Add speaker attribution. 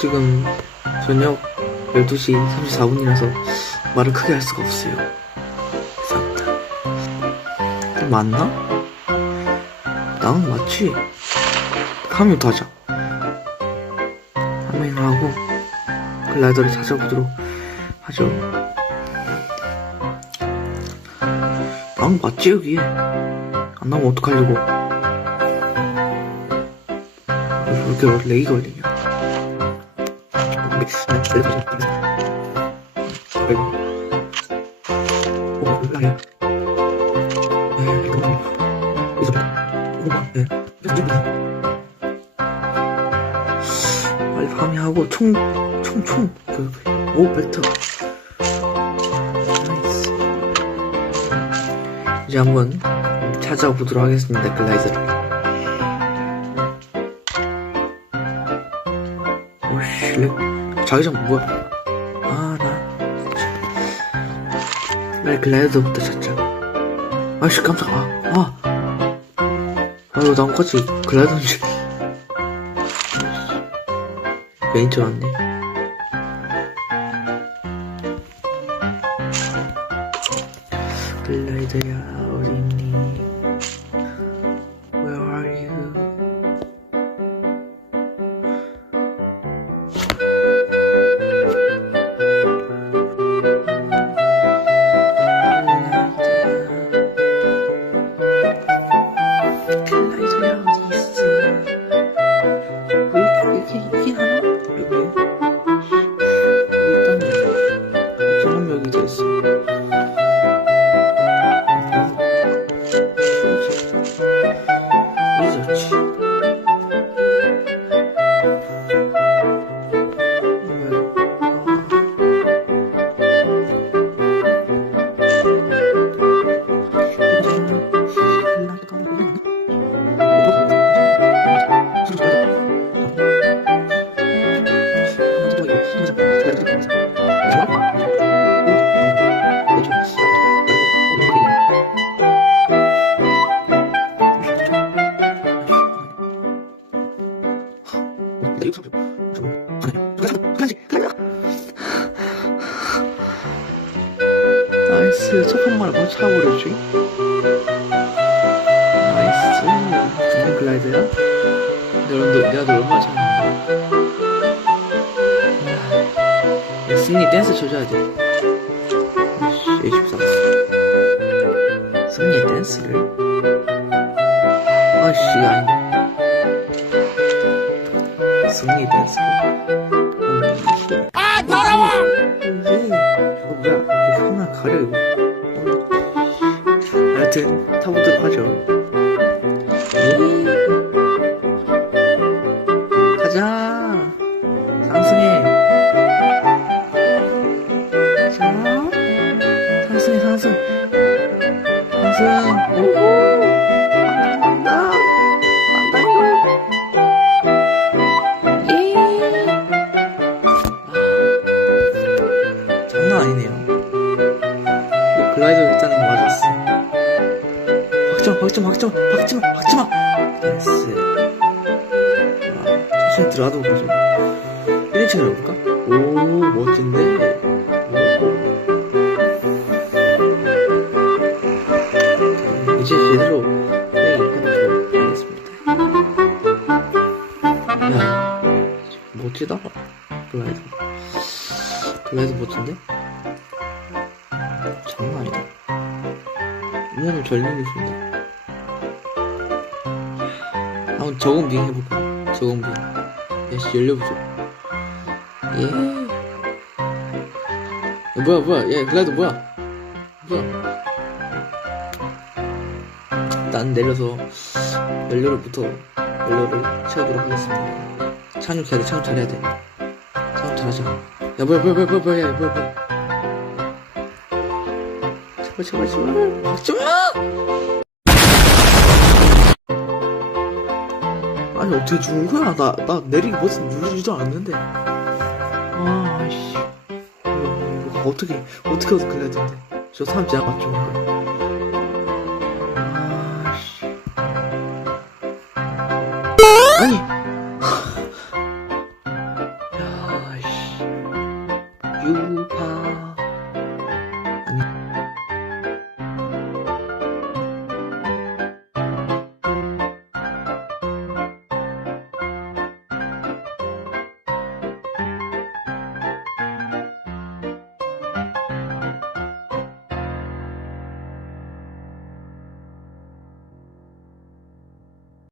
Speaker 1: 지금 저녁 12시 34분이라서 말을 크게 할 수가 없어요. 죄송합니다. 맞나? 나는 맞지? 하면 하자. 하밍하고 글라이더를 찾아보도록 하죠. 나는 맞지 여기? 안 나오면 어떡하려고? 왜 이렇게 렉이 걸리냐? 빨리 파밍하고 총, 총, 총, 그, 그, 오, 벡터. 나이스. 이제 한번 찾아보도록 하겠습니다, 글라이더를. 오씨, 렉. 자기장 뭐야? 아, 나. 빨리 글라이더부터 찾자. 아씨, 깜짝, 아, 아. 아, 이거 나뭇가지 글라이더인지. 메인 줄 알았네. 글라이더야, 어디 글라이더야, 어디 있어? 왜 이렇게, 이게 하나? 여기 있다네. 저놈 여기 돼있 나이스. 첫한 마리 바로 차버렸지? 나이스. 정면 글라이드야? 너, 내가 너 얼마나 야 승리 댄스 쳐줘야 돼. H14 승리 댄스를? 아씨 아니. 승리 댄스를 어. 하여튼 타보도록 하죠. 이. 가자. 상승해. 자. 상승해 상승. 상승. 오호. 간다 간다 이거 예 장난 아니네요. 박지마, 박지마, 박지마, 박지마! 나이스. 아, 천천히 들어가도 보죠. 1인칭을 해볼까? 오, 멋진데? 오. 이제 제대로 해보도록 하겠습니다. 야, 멋지다. 글라이더. 글라이더 멋진데? 장난 아니다. 이거는 전륜이십니다. 한번 저공 비행 해볼까? 저공 비행. 야씨 열려보죠. 예. 야, 뭐야 뭐야? 야 글라이더 뭐야? 뭐야? 난 내려서 연료를부터 연료를 채우도록 하겠습니다. 착륙해야 돼. 착륙 잘해야 돼. 착륙 잘하자. 야 뭐야 뭐야 뭐야 뭐야 뭐야 야, 뭐야 뭐야 제발 제발 제발 박지마 아니 어떻게 죽은 거야? 나 나 내리기 버튼 누르지도 않았는데. 아 씨. 이거, 이거 어떻게 어떻게 어떻게 그래야 되는데? 저 사람 진짜 맞죠 아씨. 아니